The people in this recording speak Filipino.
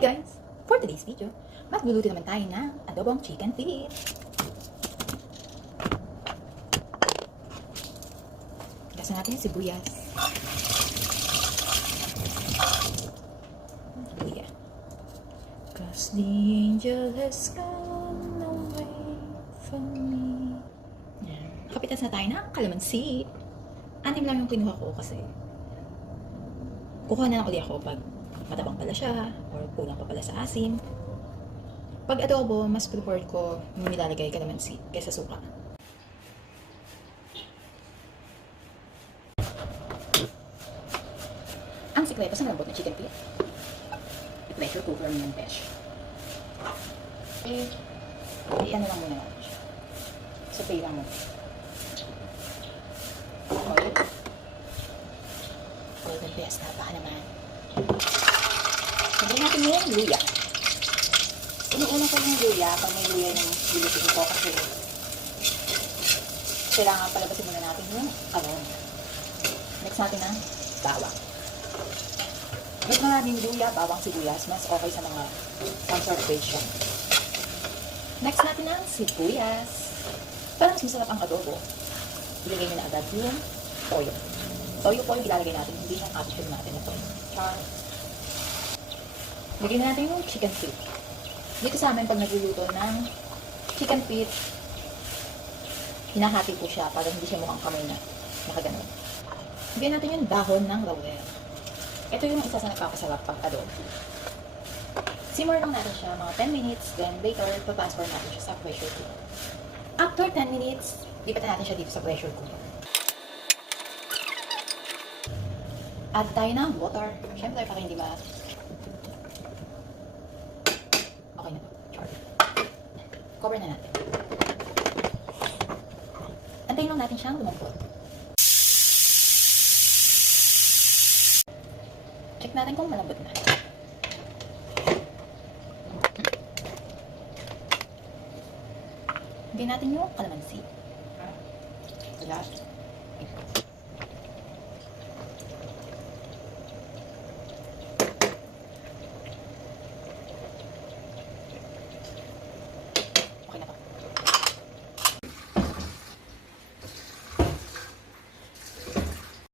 guys! For today's video, magluluto naman tayo ng adobong chicken feet. Gasa natin yung sibuyas. Luya. Cause the angel has gone away from me. Yan. Kapitas na tayo ng kalamansi. Anim lang yung kinuha ko kasi kukuha na lang ulit ako pag matabang pala siya or kulang pa pala sa asim. Pag adobo, mas prefer ko yung nilalagay kalamansi kaysa suka. Ang sikreto sa malambot na chicken feet, i-pressure cooker mo yung pesh. I-ano lang muna natin siya. Sautay lang mo. Oil. Golden best, baka naman. Sabihin natin yung luya. Inuuna ko yung luya pag may luya ng bilutin ko kasi kailangan palabasin muna natin yung aroma. Next natin ang bawang. Mas maraming luya, bawang, sibuyas, mas okay sa mga conservation. Next natin ang sibuyas. Para mas masarap ang adobo, ilagay nyo na agad yung toyo. Toyo po yung ilalagay natin, hindi yung attitude natin na toyo. Char. Lagyan na natin yung chicken feet. Dito sa amin, pag nagluluto ng chicken feet, hinahati po siya para hindi siya mukhang kamay na nakaganon. Lagyan natin yung dahon ng laurel. Ito yung isa sa nagpapasarap pag adobo. Simmer lang natin siya mga 10 minutes, then later, transfer natin siya sa pressure cooker. After 10 minutes, lipat natin siya dito sa pressure cooker. Add tayo ng water. Siyempre, para hindi okay na to. Char. Cover na natin. Antayin lang natin siyang lumambot. Check natin kung malambot na. Lagyan natin yung kalamansi. Last.